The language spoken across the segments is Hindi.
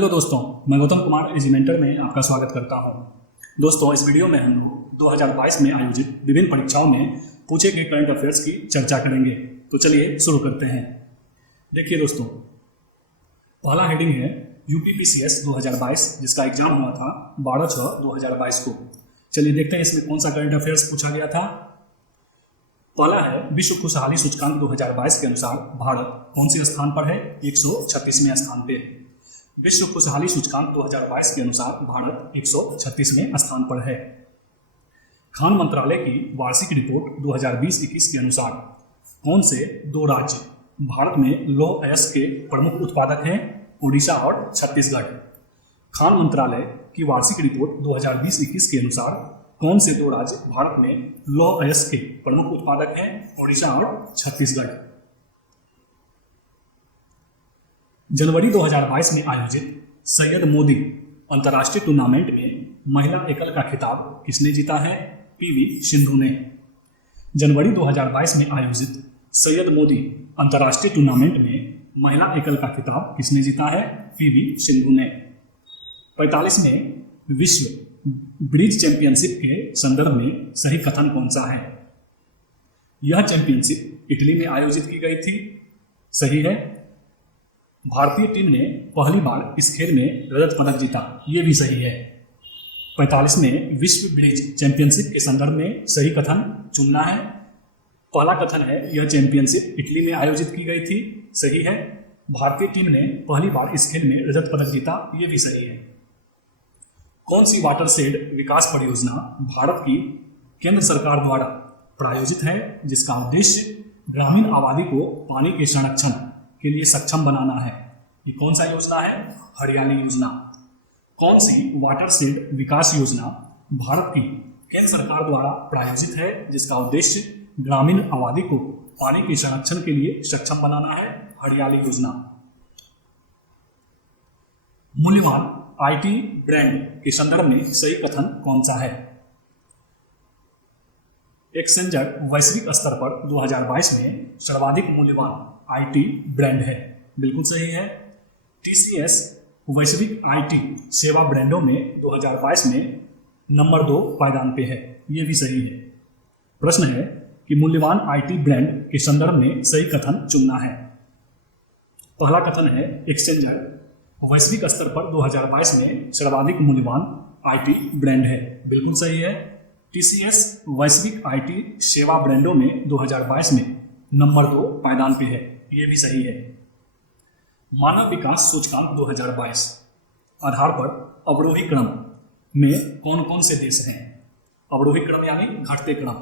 हेलो दोस्तों, मैं गौतम कुमार एजिमेंटर में आपका स्वागत करता हूं। दोस्तों, इस वीडियो में हम लोग 2022 में आयोजित विभिन्न परीक्षाओं में पूछे गए करंट अफेयर्स की चर्चा करेंगे। तो चलिए शुरू करते हैं। देखिए दोस्तों, पहला हेडिंग है यूपीपीसीएस 2022, जिसका एग्जाम हुआ था 12/6/2022 को। चलिए देखते हैं इसमें कौन सा करंट अफेयर्स पूछा गया था। पहला है विश्व खुशहाली सूचकांक 2022 के अनुसार भारत कौन से स्थान पर है? 136वें स्थान पे। विश्व खुशहाली सूचकांक 2022 के अनुसार भारत 136वें स्थान पर है। खान मंत्रालय की वार्षिक रिपोर्ट 2020-21 के अनुसार कौन से दो राज्य भारत में लौह अयस्क के प्रमुख उत्पादक हैं? ओडिशा और छत्तीसगढ़। खान मंत्रालय की वार्षिक रिपोर्ट 2020-21 के अनुसार कौन से दो राज्य भारत में लौह अयस्क के प्रमुख उत्पादक हैं? ओडिशा और छत्तीसगढ़। जनवरी 2022 में आयोजित सैयद मोदी अंतर्राष्ट्रीय टूर्नामेंट में महिला एकल का खिताब किसने जीता है? पीवी सिंधु ने। जनवरी 2022 में आयोजित सैयद मोदी अंतर्राष्ट्रीय टूर्नामेंट में महिला एकल का खिताब किसने जीता है? पीवी सिंधु ने। 45वें विश्व ब्रिज चैंपियनशिप के संदर्भ में सही कथन कौन सा है? यह चैंपियनशिप इटली में आयोजित की गई थी। सही है। भारतीय टीम ने पहली बार इस खेल में रजत पदक जीता। ये भी सही है। 45वें विश्व ब्रिज चैंपियनशिप के संदर्भ में सही कथन चुनना है। पहला कथन है यह चैंपियनशिप इटली में आयोजित की गई थी। सही है। भारतीय टीम ने पहली बार इस खेल में रजत पदक जीता। ये भी सही है। कौन सी वाटरशेड विकास परियोजना भारत की केंद्र सरकार द्वारा प्रायोजित है, जिसका उद्देश्य ग्रामीण आबादी को पानी के संरक्षण के लिए सक्षम बनाना है? ये कौन सा योजना है? हरियाली योजना। कौन सी वाटरशेड विकास योजना भारत की केंद्र सरकार द्वारा प्रायोजित है, जिसका उद्देश्य ग्रामीण आबादी को पानी के संरक्षण के लिए सक्षम बनाना है? हरियाली योजना। मूल्यवान आईटी ब्रांड के संदर्भ में सही कथन कौन सा है? एक्सेंजर वैश्विक स्तर पर 2022 में सर्वाधिक मूल्यवान आईटी ब्रांड है। बिल्कुल सही है। टीसीएस वैश्विक आईटी सेवा ब्रांडों में 2022 में नंबर 2 पायदान पे है। ये भी सही है। प्रश्न है कि मूल्यवान आईटी ब्रांड के संदर्भ में सही कथन चुनना है। पहला कथन है एक्सेंजर वैश्विक स्तर पर 2022 में सर्वाधिक मूल्यवान आईटी ब्रांड है। बिल्कुल सही है। टीसीएस वैश्विक आईटी सेवा ब्रांडों में 2022 में नंबर 2 पायदान पे है। ये भी सही है। मानव विकास सूचकांक 2022 आधार पर अवरोही क्रम में कौन कौन से देश हैं? अवरोही क्रम यानी घटते क्रम।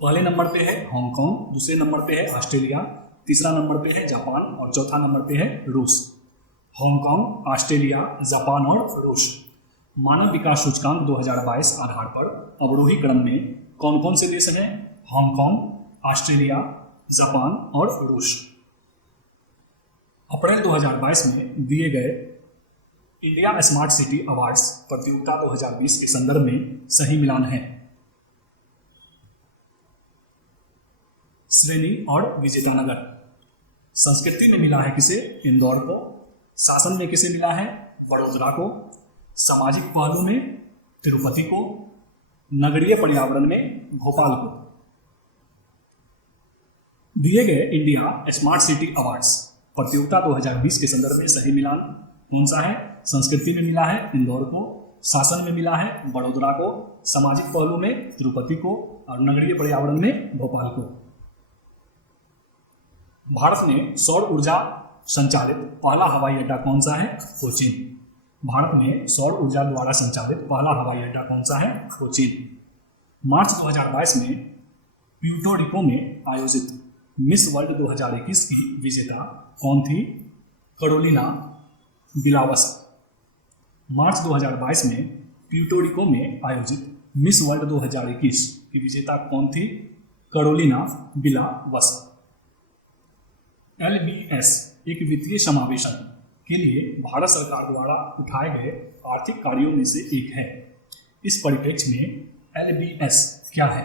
पहले नंबर पे है हांगकांग, दूसरे नंबर पे है ऑस्ट्रेलिया, तीसरा नंबर पे है जापान और चौथा नंबर पे है रूस। हांगकांग, ऑस्ट्रेलिया, जापान और रूस। मानव विकास सूचकांक 2022 आधार पर अवरोही क्रम में कौन कौन से देश हैं? हांगकांग, ऑस्ट्रेलिया, जापान और रूस। अप्रैल 2022 में दिए गए इंडिया स्मार्ट सिटी अवार्ड्स प्रतियोगिता 2020 के संदर्भ में सही मिलान है। श्रेणी और विजेता नगर। संस्कृति में मिला है किसे? इंदौर को। शासन में किसे मिला है? बड़ोदरा को। सामाजिक पहलू में तिरुपति को। नगरीय पर्यावरण में भोपाल को। दिए गए इंडिया स्मार्ट सिटी अवार्ड्स प्रतियोगिता 2020 के संदर्भ में सही मिलान कौन सा है? संस्कृति में मिला है इंदौर को, शासन में मिला है बड़ोदरा को, सामाजिक पहलू में तिरुपति को और नगरीय पर्यावरण में भोपाल को। भारत में सौर ऊर्जा संचालित पहला हवाई अड्डा कौन सा है? कोचीन। भारत में सौर ऊर्जा द्वारा संचालित पहला हवाई अड्डा कौन सा है? कोचीन। मार्च 2022 में प्यूर्टो रिको में आयोजित मिस वर्ल्ड 2021 की विजेता कौन थी? कैरोलिना बिलावस्क। मार्च 2022 में प्यूर्टो रिको में आयोजित मिस वर्ल्ड 2021 की विजेता कौन थी? कैरोलिना बिलावस्क। LBS एक वित्तीय समावेशन के लिए भारत सरकार द्वारा उठाए गए आर्थिक कार्यों में से एक है। इस परिप्रेक्ष्य में LBS क्या है?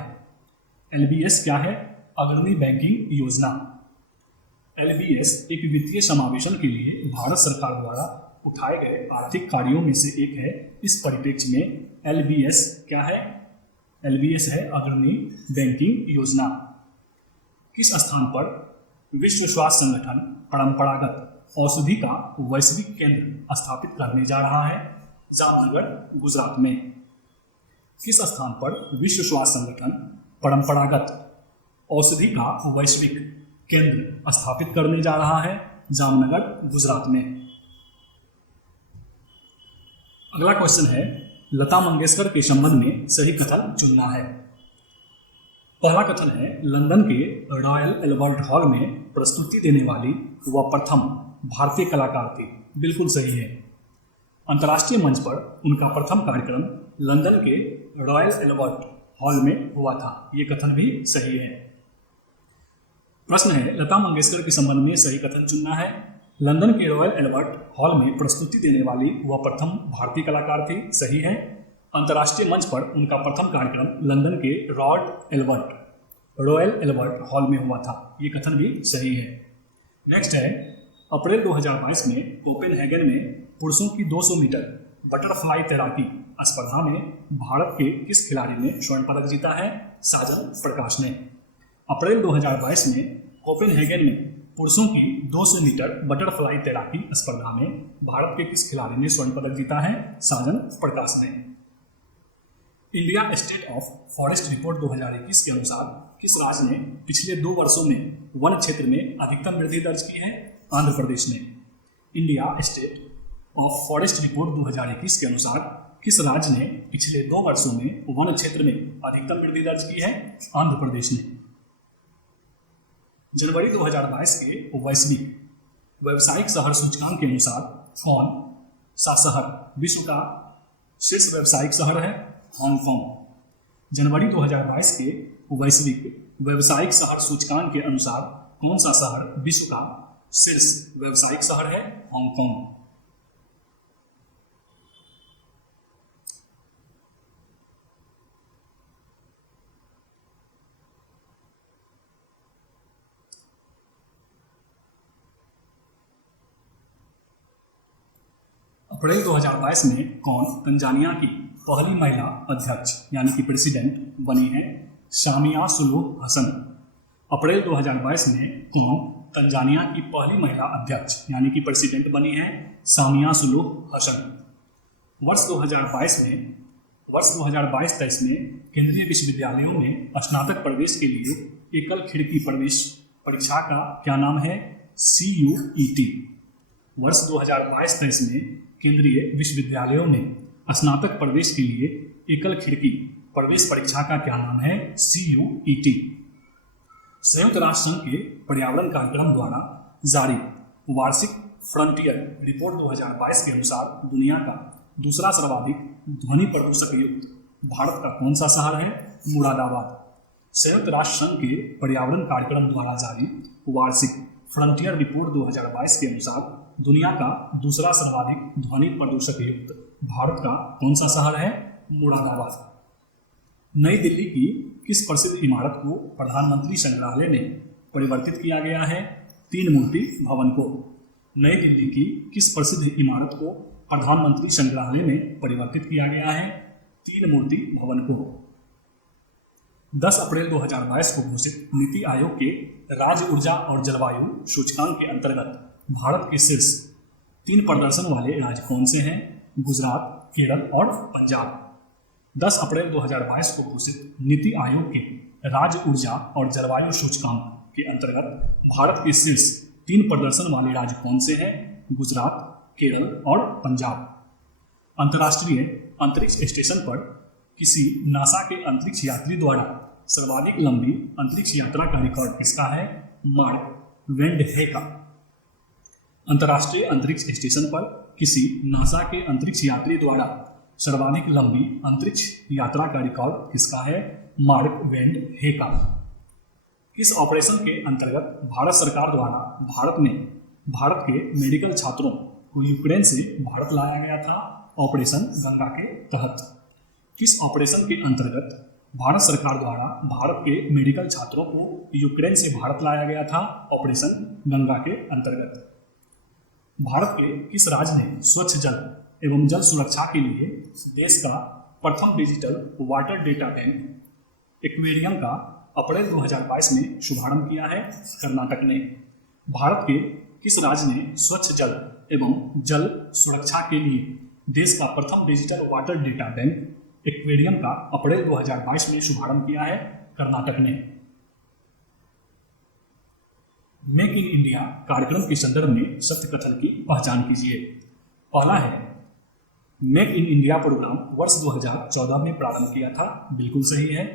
LBS क्या है? अग्रणी बैंकिंग योजना। LBS एक वित्तीय समावेशन के लिए भारत सरकार द्वारा उठाए गए आर्थिक कार्यों में से एक है। इस परिप्रेक्ष्य में LBS क्या है? LBS है अग्रणी बैंकिंग योजना। किस स्थान पर विश्व स्वास्थ्य संगठन परंपरागत औषधि का वैश्विक केंद्र स्थापित करने जा रहा है? जामनगर, गुजरात में। किस स्थान पर विश्व स्वास्थ्य संगठन परंपरागत औषधि का वैश्विक केंद्र स्थापित करने जा रहा है? जामनगर, गुजरात में। अगला क्वेश्चन है, लता मंगेशकर के संबंध में सही कथन चुनना है। पहला कथन है, लंदन के रॉयल एल्बर्ट हॉल में प्रस्तुति देने वाली वह प्रथम भारतीय कलाकार थी। बिल्कुल सही है। अंतर्राष्ट्रीय मंच पर उनका प्रथम कार्यक्रम लंदन के रॉयल एल्बर्ट हॉल में हुआ था। ये कथन भी सही है। प्रश्न है, लता मंगेशकर के संबंध में सही कथन चुनना है। लंदन के रॉयल एल्बर्ट हॉल में प्रस्तुति देने वाली वह प्रथम भारतीय कलाकार थी। सही है। अंतर्राष्ट्रीय मंच पर उनका प्रथम कार्यक्रम लंदन के रॉयल एल्बर्ट हॉल में हुआ था। ये कथन भी सही है। नेक्स्ट है, अप्रैल 2022 में कोपेनहेगन में पुरुषों की 200 मीटर बटरफ्लाई तैराकी स्पर्धा में भारत के किस खिलाड़ी ने स्वर्ण पदक जीता है? साजन प्रकाश ने। अप्रैल 2022 में कोपेनहेगन में पुरुषों की 200 मीटर बटरफ्लाई तैराकी स्पर्धा में भारत के किस खिलाड़ी ने स्वर्ण पदक जीता है? साजन प्रकाश ने। India state of forest report 2021 के अनुसार किस राज्य ने पिछले 2 वर्षों में वन क्षेत्र में अधिकतम वृद्धि दर्ज की है? आंध्र प्रदेश ने। India state of forest report 2021 के अनुसार किस राज्य ने पिछले 2 वर्षों में वन क्षेत्र में अधिकतम वृद्धि दर्ज की है? आंध्र प्रदेश ने। जनवरी 2022 के वैश्विक व्यावसायिक शहर सूचकांक के अनुसार कौन सा शहर विश्व का शीर्ष व्यावसायिक शहर है? हांगकांग। जनवरी 2022 के वैश्विक व्यावसायिक शहर सूचकांक के अनुसार कौन सा शहर विश्व का शीर्ष व्यावसायिक शहर है? हांगकांग। अप्रैल 2022 में कौन तंजानिया की पहली महिला अध्यक्ष यानी कि प्रेसिडेंट बनी है? सामिया सुलूह हसन। अप्रैल 2022 में कौन तंजानिया की पहली महिला अध्यक्ष यानी कि प्रेसिडेंट बनी है? सामिया सुलूह हसन। वर्ष 2022-23 में केंद्रीय विश्वविद्यालयों में स्नातक प्रवेश के लिए एकल खिड़की प्रवेश परीक्षा का क्या नाम है? CUET। वर्ष 2022-23 में केंद्रीय विश्वविद्यालयों में स्नातक प्रवेश के लिए एकल खिड़की प्रवेश परीक्षा का क्या नाम है? CUET। संयुक्त राष्ट्र संघ के पर्यावरण कार्यक्रम द्वारा जारी वार्षिक फ्रंटियर रिपोर्ट 2022 के अनुसार दुनिया का दूसरा सर्वाधिक ध्वनि प्रदूषक युक्त भारत का कौन सा शहर है? मुरादाबाद। संयुक्त राष्ट्र संघ के पर्यावरण कार्यक्रम द्वारा जारी वार्षिक फ्रंटियर रिपोर्ट 2022 के अनुसार दुनिया का दूसरा सर्वाधिक ध्वनि प्रदूषक युक्त भारत का कौन सा शहर है? मुरादाबाद। नई दिल्ली की किस प्रसिद्ध इमारत को प्रधानमंत्री संग्रहालय में परिवर्तित किया गया है? 3 मूर्ति भवन को। नई दिल्ली की किस प्रसिद्ध इमारत को प्रधानमंत्री संग्रहालय में परिवर्तित किया गया है? 3 मूर्ति भवन को। 10 अप्रैल 2022 को घोषित नीति आयोग के राज्य ऊर्जा और जलवायु सूचकांक के अंतर्गत भारत के शीर्ष 3 प्रदर्शन वाले राज्य कौन से हैं? गुजरात, केरल और पंजाब। 10 अप्रैल 2022 को घोषित नीति आयोग के राज्य ऊर्जा और जलवायु सूचकांक के अंतर्गत भारत के शीर्ष 3 प्रदर्शन वाले राज्य कौन से हैं? गुजरात, केरल और पंजाब। अंतर्राष्ट्रीय अंतरिक्ष स्टेशन पर किसी नासा के अंतरिक्ष यात्री द्वारा सर्वाधिक लंबी अंतरिक्ष यात्रा का रिकॉर्ड किसका है? मार्क वेंडहे का। अंतर्राष्ट्रीय अंतरिक्ष स्टेशन पर किसी नासा के अंतरिक्ष यात्री द्वारा सर्वाधिक लंबी अंतरिक्ष यात्रा का रिकॉर्ड किसका है? मार्क वेंडहे का। किस ऑपरेशन के अंतर्गत भारत सरकार द्वारा भारत के मेडिकल छात्रों को यूक्रेन से भारत लाया गया था? ऑपरेशन गंगा के तहत। किस ऑपरेशन के अंतर्गत भारत सरकार द्वारा भारत के मेडिकल छात्रों को यूक्रेन से भारत लाया गया था? ऑपरेशन गंगा के अंतर्गत। भारत के किस राज्य ने स्वच्छ जल एवं जल सुरक्षा के लिए देश का प्रथम digital water data bank aquarium का अप्रैल 2022 में शुभारंभ किया है? कर्नाटक ने। भारत के किस राज्य ने स्वच्छ जल एवं जल सुरक्षा के लिए देश का प्रथम digital water data bank aquarium का अप्रैल 2022 में शुभारंभ किया है? कर्नाटक ने। मेक इन इंडिया कार्यक्रम के संदर्भ में सत्य कथन की पहचान कीजिए। पहला है, मेक इन इंडिया प्रोग्राम वर्ष 2014 में प्रारंभ किया था। बिल्कुल सही है।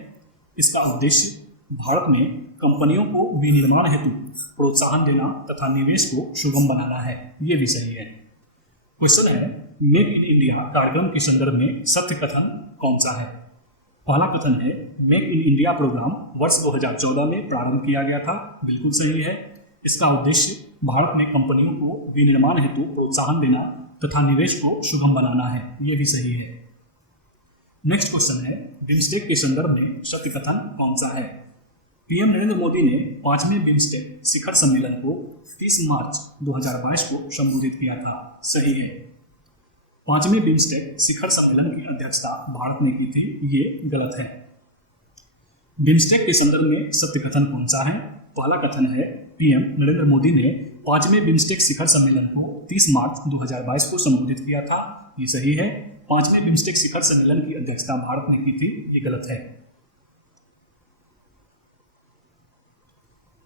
इसका उद्देश्य भारत में कंपनियों को विनिर्माण हेतु प्रोत्साहन देना तथा निवेश को सुगम बनाना है। ये भी सही है। क्वेश्चन है, मेक इन इंडिया कार्यक्रम के संदर्भ में सत्य कथन कौन सा है? पहला कथन है, मेक इन इंडिया प्रोग्राम वर्ष 2014 में प्रारंभ किया गया था। बिल्कुल सही है। इसका उद्देश्य भारत में कंपनियों को विनिर्माण हेतु प्रोत्साहन देना तथा निवेश को सुगम बनाना है। ये भी सही है। नेक्स्ट क्वेश्चन है, बिम्स्टेक के संदर्भ में सत्य कथन कौन सा है? पीएम नरेंद्र मोदी ने 5वें बिम्स्टेक शिखर सम्मेलन को 30 मार्च 2022 को संबोधित किया था। सही है। 5वें बिम्स्टेक शिखर सम्मेलन की अध्यक्षता भारत ने की थी। ये गलत है। बिम्स्टेक के संदर्भ में सत्य कथन कौन सा है? पहला कथन है, पीएम नरेंद्र मोदी ने 5वें बिम्स्टेक शिखर सम्मेलन को 30 मार्च 2022 को संबोधित किया था। ये सही है। 5वें बिम्स्टेक शिखर सम्मेलन की अध्यक्षता भारत ने की थी। ये गलत है।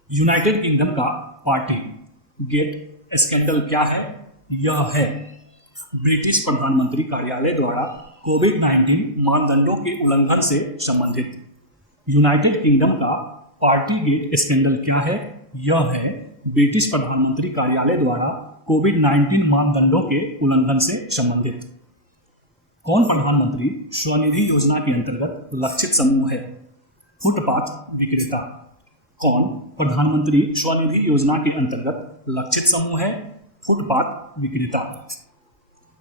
यूनाइटेड किंगडम का पार्टी गेट स्कैंडल क्या है? यह है ब्रिटिश प्रधानमंत्री कार्यालय द्वारा कोविड-19 मानदंडों के उल्लंघन से संबंधित। यूनाइटेड किंगडम का पार्टी गेट स्कैंडल क्या है? यह है ब्रिटिश प्रधानमंत्री कार्यालय द्वारा कोविड-19 मानदंडों के उल्लंघन से संबंधित। कौन प्रधानमंत्री स्वनिधि योजना के अंतर्गत लक्षित समूह है? फुटपाथ विक्रेता। कौन प्रधानमंत्री स्वनिधि योजना के अंतर्गत लक्षित समूह है? फुटपाथ विक्रेता।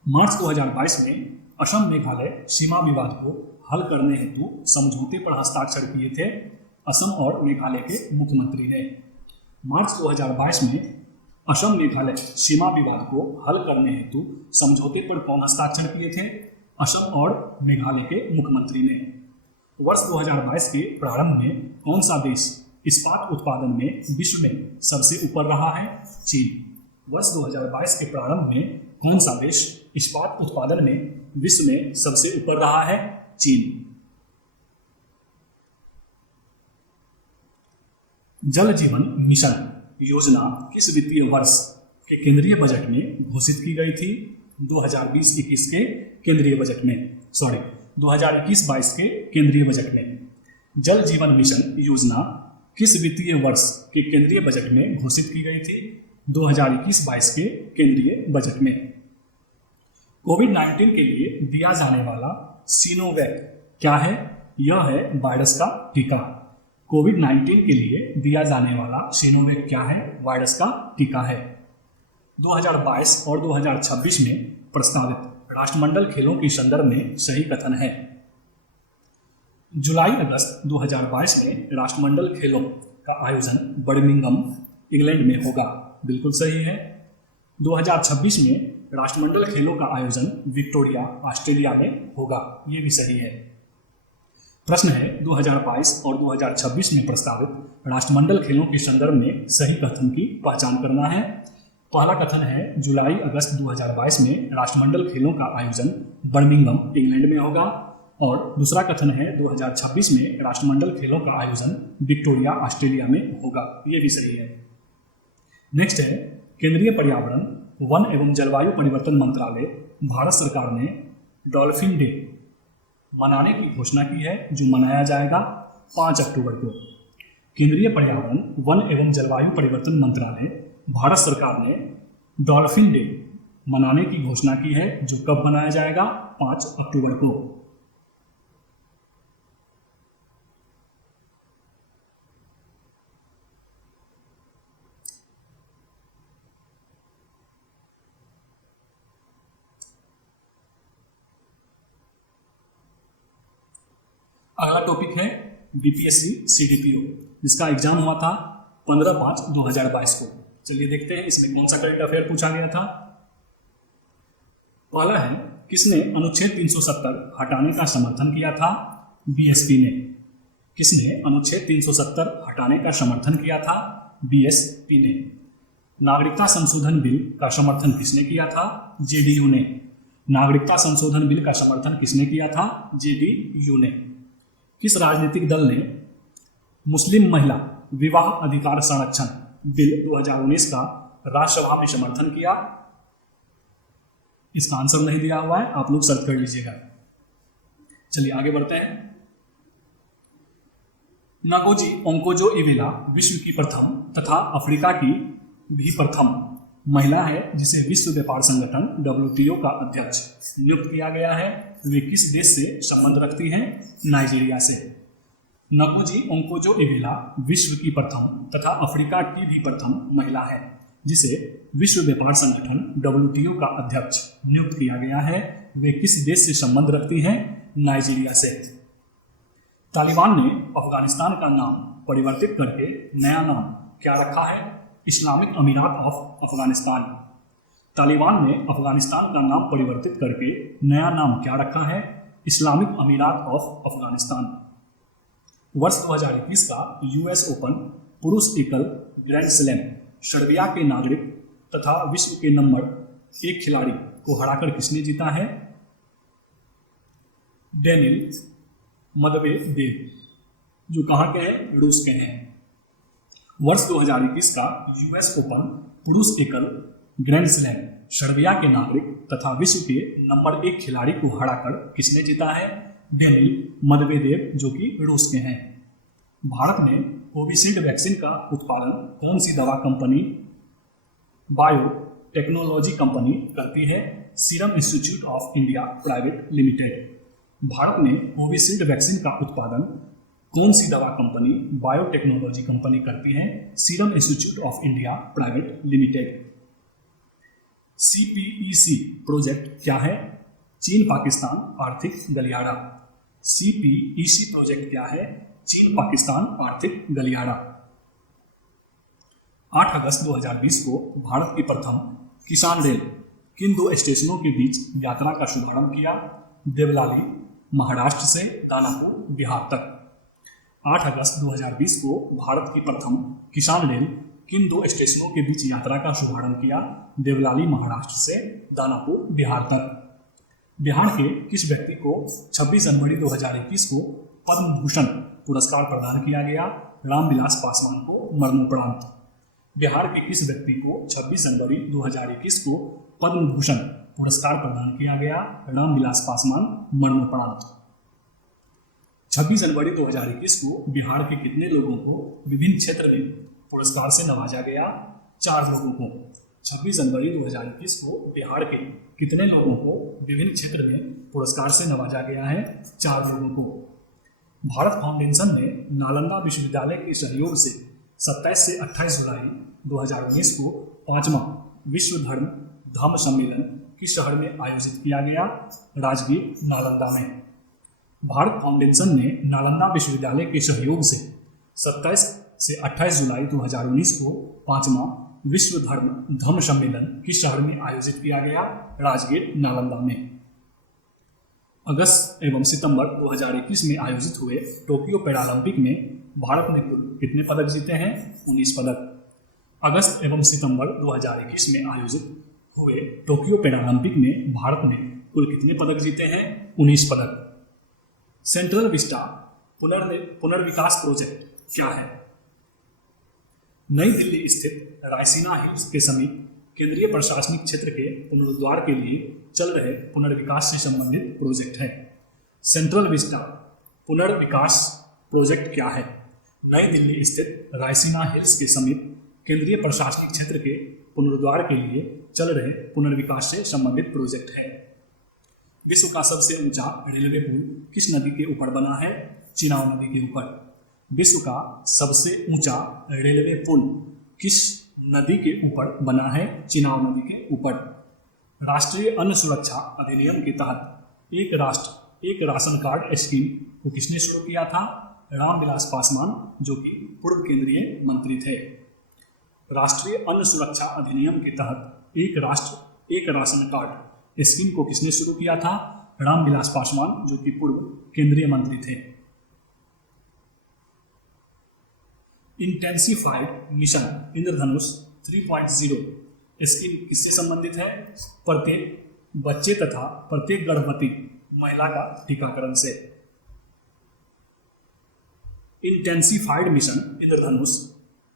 मार्च 2022 में असम मेघालय सीमा विवाद को हल करने हेतु समझौते पर हस्ताक्षर किए थे असम और मेघालय के मुख्यमंत्री ने। मार्च 2022 में असम मेघालय सीमा विवाद को हल करने हेतु समझौते पर कौन हस्ताक्षर किए थे? असम और मेघालय के मुख्यमंत्री ने। वर्ष 2022 के प्रारंभ में कौन सा देश इस्पात उत्पादन में विश्व में सबसे ऊपर रहा है? चीन। वर्ष 2022 के प्रारंभ में कौन सा देश इस्पात उत्पादन में विश्व में सबसे ऊपर रहा है? चीन। जल जीवन मिशन योजना किस वित्तीय वर्ष के केंद्रीय बजट में घोषित की गई थी? 2020-21 के केंद्रीय बजट में, 2021-22 के केंद्रीय बजट में। जल जीवन मिशन योजना किस वित्तीय वर्ष के केंद्रीय बजट में घोषित की गई थी? 2021-22 के केंद्रीय बजट में। कोविड-19 के लिए दिया जाने वाला सिनोवैक क्या है? यह है वायरस का टीका। कोविड-19 के लिए दिया जाने वाला सिनोवैक क्या है? वायरस का टीका है। 2022 और 2026 में प्रस्तावित राष्ट्रमंडल खेलों के संदर्भ में सही कथन है। जुलाई अगस्त 2022 में राष्ट्रमंडल खेलों का आयोजन बर्मिंघम इंग्लैंड में होगा। बिल्कुल सही है। 2026 में राष्ट्रमंडल खेलों का आयोजन विक्टोरिया ऑस्ट्रेलिया में होगा। ये भी सही है। प्रश्न है, 2022 और 2026 में प्रस्तावित राष्ट्रमंडल खेलों के संदर्भ में सही कथन की पहचान करना है। पहला कथन है, जुलाई अगस्त 2022 में राष्ट्रमंडल खेलों का आयोजन बर्मिंघम इंग्लैंड में होगा। और दूसरा कथन है, 2026 में राष्ट्रमंडल खेलों का आयोजन विक्टोरिया ऑस्ट्रेलिया में होगा। ये भी सही है। नेक्स्ट है, केंद्रीय पर्यावरण, वन एवं जलवायु परिवर्तन मंत्रालय भारत सरकार ने डॉल्फिन डे मनाने की घोषणा की है, जो मनाया जाएगा 5 अक्टूबर को। केंद्रीय पर्यावरण, वन एवं जलवायु परिवर्तन मंत्रालय भारत सरकार ने डॉल्फिन डे मनाने की घोषणा की है, जो कब मनाया जाएगा? 5 अक्टूबर को। अगला टॉपिक है बीपीएससी सीडीपीओ, जिसका एग्जाम हुआ था 15/5/2022 को। चलिए देखते हैं इसमें कौन सा करंट अफेयर पूछा गया था। पहला है, किसने अनुच्छेद 370 हटाने का समर्थन किया था? बीएसपी ने। किसने अनुच्छेद 370 हटाने का समर्थन किया था? बीएसपी ने। नागरिकता संशोधन बिल का समर्थन किसने किया था? जेडीयू ने। नागरिकता संशोधन बिल का समर्थन किसने किया था? जेडीयू ने। किस राजनीतिक दल ने मुस्लिम महिला विवाह अधिकार संरक्षण बिल 2019 का राज्यसभा में समर्थन किया? इसका आंसर नहीं दिया हुआ है, आप लोग सर्च कर लीजिएगा। चलिए आगे बढ़ते हैं। नागोजी ओंकोजो-इवेला विश्व की प्रथम तथा अफ्रीका की भी प्रथम महिला है जिसे विश्व व्यापार संगठन WTO का अध्यक्ष नियुक्त किया गया है। वे किस देश से संबंध रखती हैं? नाइजीरिया से। नागोजी ओंकोजो-इवेला विश्व की प्रथम तथा अफ्रीका की भी प्रथम महिला है जिसे विश्व व्यापार संगठन WTO का अध्यक्ष नियुक्त किया गया है। वे किस देश से संबंध रखती हैं? नाइजीरिया से। तालिबान ने अफगानिस्तान का नाम परिवर्तित करके नया नाम क्या रखा है? इस्लामिक अमीरात ऑफ अफगानिस्तान। तालिबान ने अफगानिस्तान का नाम परिवर्तित करके नया नाम क्या रखा है? इस्लामिक अमीरात ऑफ अफगानिस्तान। वर्ष 2021 का US ओपन पुरुष एकल ग्रैंड स्लैम सर्बिया के नागरिक तथा विश्व के नंबर 1 खिलाड़ी को हराकर किसने जीता है? डेनिल मेदवेदेव, जो कहाँ के हैं? रूस के हैं। वर्ष 2021 का US ओपन पुरुष एकल ग्रैंड स्लैम सर्बिया के नागरिक तथा विश्व के नंबर 1 खिलाड़ी को हराकर किसने जीता है? डेनिल मेदवेदेव, जो कि रूस के हैं। भारत में कोविशील्ड वैक्सीन का उत्पादन कौन सी दवा कंपनी बायोटेक्नोलॉजी कंपनी करती है? Serum institute of India private limited. Bharat में कोविशील्ड वैक्सीन का उत्पादन कौन सी दवा कंपनी बायोटेक्नोलॉजी कंपनी करती है? Serum institute of India private limited. CPEC project क्या है? चीन पाकिस्तान आर्थिक गलियारा। CPEC प्रोजेक्ट क्या है? चीन पाकिस्तान आर्थिक गलियारा। 8 अगस्त 2020 को भारत की प्रथम किसान रेल किन 2 स्टेशनों के बीच यात्रा का शुभारंभ किया? देवलाली महाराष्ट्र से दानापुर बिहार तक। 8 अगस्त 2020 को भारत की प्रथम किसान रेल किन 2 स्टेशनों के बीच यात्रा का शुभारंभ किया? देवलाली महाराष्ट्र से दानापुर बिहार तक। बिहार के किस व्यक्ति को 26 जनवरी 2021 को पद्म भूषण पुरस्कार प्रदान किया गया? रामविलास पासवान को मरणोपरांत। बिहार के किस व्यक्ति को 26 जनवरी 2021 को पद्म भूषण पुरस्कार प्रदान किया गया? रामविलास पासवान मरणोपरांत। 26 जनवरी 2021 को बिहार के कितने लोगों को विभिन्न क्षेत्र में पुरस्कार से नवाजा गया? 4 लोगों को। 26 जनवरी 2021 को बिहार के कितने लोगों को विभिन्न क्षेत्र में पुरस्कार से नवाजा गया है? 4 लोगों को। भारत फाउंडेशन ने नालंदा विश्वविद्यालय के सहयोग से 27 से 28 जुलाई 2019 को 5वां विश्व धम्म सम्मेलन किस शहर में आयोजित किया गया? राजगीर नालंदा में। भारत फाउंडेशन ने नालंदा विश्वविद्यालय के सहयोग से 27 से 28 जुलाई 2019 को 5वां विश्व धम्म सम्मेलन किस शहर में आयोजित किया गया? राजगीर नालंदा में। अगस्त एवं सितंबर 2021 में आयोजित हुए टोक्यो पैरालंपिक में भारत ने कुल कितने पदक जीते हैं? 19 पदक। अगस्त एवं सितंबर 2021 में आयोजित हुए टोक्यो पैरालंपिक में भारत ने कुल कितने पदक जीते हैं? 19 पदक। सेंट्रल विस्टा पुनर्विकास प्रोजेक्ट क्या है? नई दिल्ली स्थित रायसीना हिल्स के समीप केंद्रीय प्रशासनिक क्षेत्र के पुनरुद्धार के लिए चल रहे पुनर्विकास से संबंधित प्रोजेक्ट है। सेंट्रल विस्टा पुनर्विकास प्रोजेक्ट क्या है? नई दिल्ली स्थित रायसीना हिल्स के समीप केंद्रीय प्रशासनिक क्षेत्र के पुनरुद्धार के लिए चल रहे पुनर्विकास से संबंधित प्रोजेक्ट है। विश्व का सबसे ऊंचा रेलवे पुल किस नदी के ऊपर बना है? चिनाब नदी के ऊपर। विश्व का सबसे ऊंचा रेलवे पुल किस नदी के ऊपर बना है? चिनाब नदी के ऊपर। राष्ट्रीय अन्न सुरक्षा अधिनियम के तहत एक राष्ट्र एक राशन कार्ड स्कीम को किसने शुरू किया था? रामविलास पासवान, जो कि पूर्व केंद्रीय मंत्री थे। राष्ट्रीय अन्न सुरक्षा अधिनियम के तहत एक राष्ट्र एक राशन कार्ड स्कीम को किसने शुरू किया था? रामविलास पासवान, जो कि पूर्व केंद्रीय मंत्री थे। इंटेंसिफाइड मिशन इंद्रधनुष 3.0 स्कीम किससे संबंधित है? प्रत्येक बच्चे तथा प्रत्येक गर्भवती महिला का टीकाकरण से। इंटेंसिफाइड मिशन इंद्रधनुष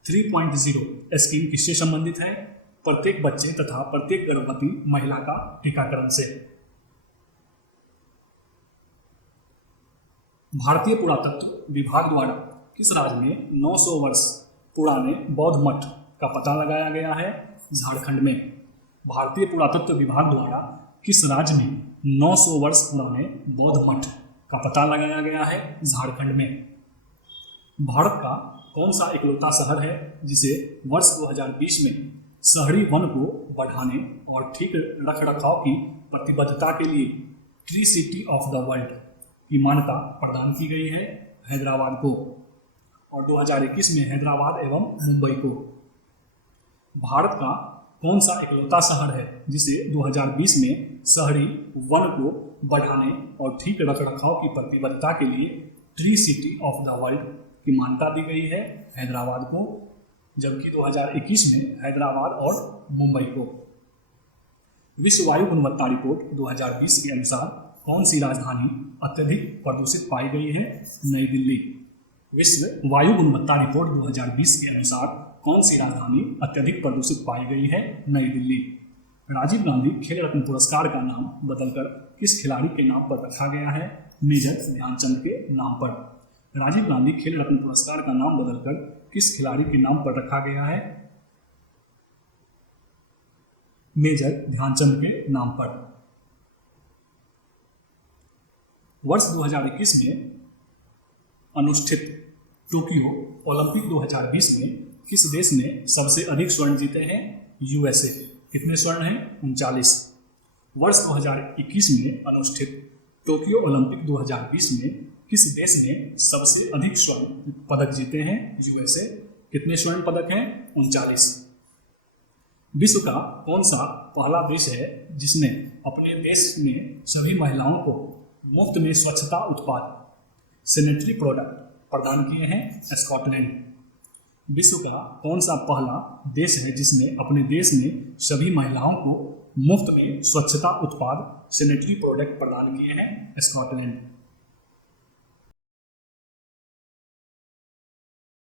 3.0 स्कीम किससे संबंधित है? प्रत्येक बच्चे तथा प्रत्येक गर्भवती महिला का टीकाकरण से। भारतीय पुरातत्व विभाग द्वारा किस राज्य में 900 वर्ष पुराने बौद्ध मठ का पता लगाया गया है? झारखंड में। भारतीय पुरातत्व विभाग द्वारा किस राज्य में 900 वर्ष पुराने बौद्ध मठ का पता लगाया गया है? झारखंड में। भारत का कौन सा इकलौता शहर है जिसे वर्ष 2020 में शहरी वन को बढ़ाने और ठीक रखरखाव की प्रतिबद्धता के लिए tree city of the world की मान्यता प्रदान की गई है? हैदराबाद को। और 2021 में हैदराबाद एवं मुंबई को। भारत का कौन सा इकलौता शहर है जिसे 2020 में शहरी वन को बढ़ाने और ठीक रखरखाव की प्रतिबद्धता के लिए tree city of the world की मान्यता दी गई है? हैदराबाद को। जबकि 2021 में हैदराबाद और मुंबई को। विश्व वायु गुणवत्ता रिपोर्ट 2020 के अनुसार कौन सी राजधानी अत्यधिक प्रदूषित पाई गई है? नई दिल्ली। विश्व वायु गुणवत्ता रिपोर्ट 2020 के अनुसार कौन सी राजधानी अत्यधिक प्रदूषित पाई गई है? नई दिल्ली। राजीव गांधी खेल रत्न पुरस्कार का नाम बदलकर किस खिलाड़ी के नाम पर रखा गया है? मेजर ध्यानचंद के नाम पर। राजीव गांधी खेल रत्न पुरस्कार का नाम बदलकर किस खिलाड़ी के नाम पर रखा गया है? मेजर ध्यानचंद के नाम पर। वर्ष 2021 में अनुष्ठित टोक्यो ओलंपिक 2020 में किस देश ने सबसे अधिक स्वर्ण जीते हैं? यूएसए। कितने स्वर्ण हैं? 39। वर्ष 2021 में अनुष्ठित टोक्यो ओलंपिक 2020 में किस देश ने सबसे अधिक स्वर्ण पदक जीते हैं? यूएसए। कितने स्वर्ण पदक हैं? 39। विश्व का कौन सा पहला देश है जिसने अपने देश में सभी महिलाओं को मुफ्त में स्वच्छता उत्पाद सैनिटरी प्रोडक्ट प्रदान किए हैं? स्कॉटलैंड। विश्व का कौन सा पहला देश है जिसने अपने देश में सभी महिलाओं को मुफ्त में स्वच्छता उत्पाद सैनिटरी प्रोडक्ट प्रदान किए हैं? स्कॉटलैंड।